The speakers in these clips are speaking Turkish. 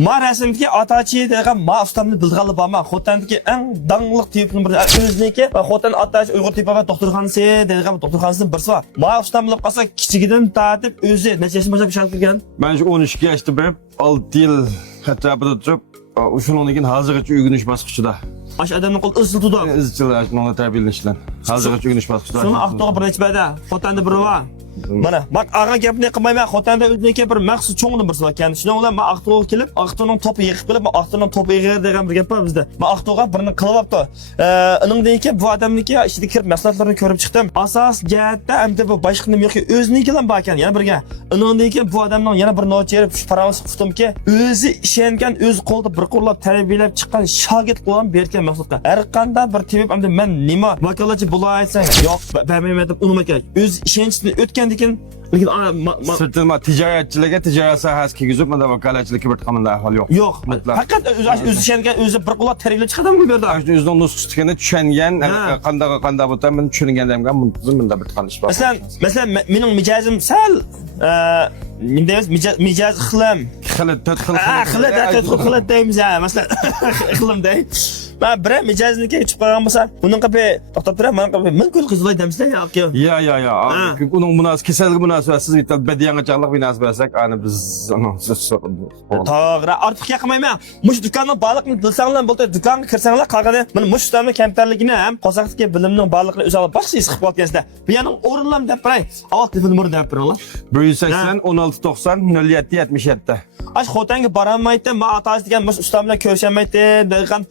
Ma rasmdagi Atachi degan ma ustamni bildirganlar bormi? Xotandagi eng dangliq tipning biri o'ziniki va Xotan Atachi Uyg'ur tipi va doktorxonasi degan doktorxonasining birisi bor. Ma ustam bo'lib qolsa kichigidan tatib o'zi necha yoshdan boshlab ishlab kirgan? Ben şu 12 yaşta berip 6 yıl etrafında durup şunun hazırgacha öğreniş basqıçıda. Aş adamning qo'l izil tutdi. İzchil shunga tarbiyalanishdan. Hazırgacha öğreniş basqıçıda. So'ng aqto'g'a bir necha bada Xotanda biri bor. Mana bak ağa gapni qilmayman. Xotanda o'ziniki bir maxsus cho'ngni birisi bor ekan. Shundan bilan men aqto'ga kelib, aqto'ning to'pi yiqib kelib, aqto'ning to'pi yig'ir degan bir gap bor bizda. Men aqto'ga birini qilib olibdi. Uningdan keyin bu odamniki ichida kirib mahsulotlarni ko'rib chiqdim. Asos jihatda hamda bu boshqa nima yo'q, o'ziniki bilan bor ekan. Yana birga. Uningdan keyin bu odamning yana bir nocheri paravos qilibdimki, o'zi ishongan, o'z qo'lda bir qo'llab tarbiyalab chiqqan shogird qo'ldan bergan mahsulotga. Har qanday bir tebib hamda men nima vakolatchi bo'la aytsang, yo'q, bermayman deb unutma kerak. O'z ishonchini o'tgandan keyin Sırtılma ticaretçiliğe ticaret sahası kigizip mana vakalatçılık bir qamında ahval yok. Yo'q. Faqat o'zi ishongan, o'zi bir qo'llab tarbiyalab chiqadimi bu yerda? O'zining nusxasini tushungan, qanday bo'lsa men tushunganimga bunda bir qanish bor. Masalan, mening mijozim sal nima deymiz? Mijoz xilim. Xilat deymiz ha. Masalan, xilim dey. Ben bir mijozniki chiqib qolgan bo'lsa, uning qilib to'xtab turib, men qilib mumkin qizilay demizda yo'q. Ya. Uning munosib kasallik munosabatsiz bitta badiyan chaqliq binasi bersak, ani biz to'g'ri, ortiq yaqmayman. Mush do'konning baliqni bilsanglar bo'ldi, do'konga kirsanglar qolgani, men mush ustamning kamtarligini ham, qosaqdagi bilimning baliqni o'zi olib boshqa siqib qolgansizlar. Bu yerning o'rinlam deb biray. Avval telefon numarini deb biringlar. 180 16 90 07 77. Aş Xotanga boramaydi, men atasi degan mush ustam bilan ko'rishamaydi degan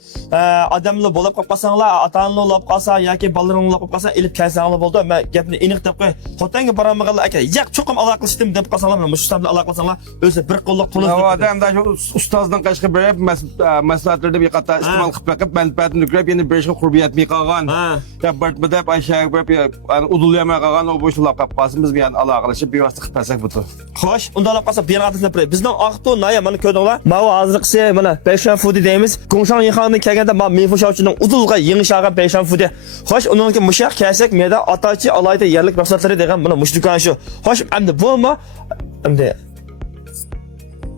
odamlar bo'lib qolsanglar, ota-onalar bo'lib qolsa yoki bolalaringlar bo'lib qolsa, ilib kelsanglar bo'ldi. Men gapni aniq deb qo'y. Xotanga boramaganlar aka, yo'q, cho'qim aloqalashdim deb qolsanglar, mush ustam bilan aloqalashsanglar, o'zi bir qo'lliq to'lib. Odamda shu ustozdan qashqa berib, maslahatlarda bir qator iste'mol qilib beqib, manfaatini ko'rib, yana berishga qurbiyatmi qolgan. Ya bir deb Ayşe berib, udulyamay qolgan o bo'shliq qilib qolsin, biz bilan aloqalashib bevosita qilib bersak bo'di. Xo'sh, unda olib qolsa, bir adres deb bizning aqto naya mana ko'rdinglar? Mana hozirqisi mana Beyshan Foodi deymiz. Gongshan yixandan kelganda men mefushovchining uzulga yengishag'an Beyshan Foodi. Xo'sh, uningki mushaq kelsak, menda Atachi alayda yerlik mahsulotlari degan mana mush do'kon shu. Xo'sh, endi bo'lma. Endi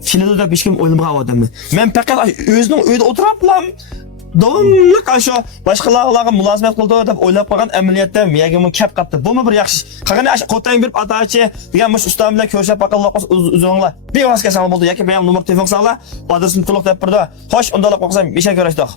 Finalda hech kim o'ylamagan odamman. Men faqat o'zining uyida o'tiribman. Davomliq shu boshqalarga mulozimat qildi deb o'ylab qolgan amaliyotda miyagimni kap qapti. Bumi bir yaxshi. Qani Xotang berib Atachi degan mush ustam bilan ko'rishib baqalab qolsa o'zinglar. Bevosita bo'ldi yoki men nomer telefon saqla, adresini to'liq deb birda. Xo'sh, unda olib qo'ysam, besha ko'rishdik.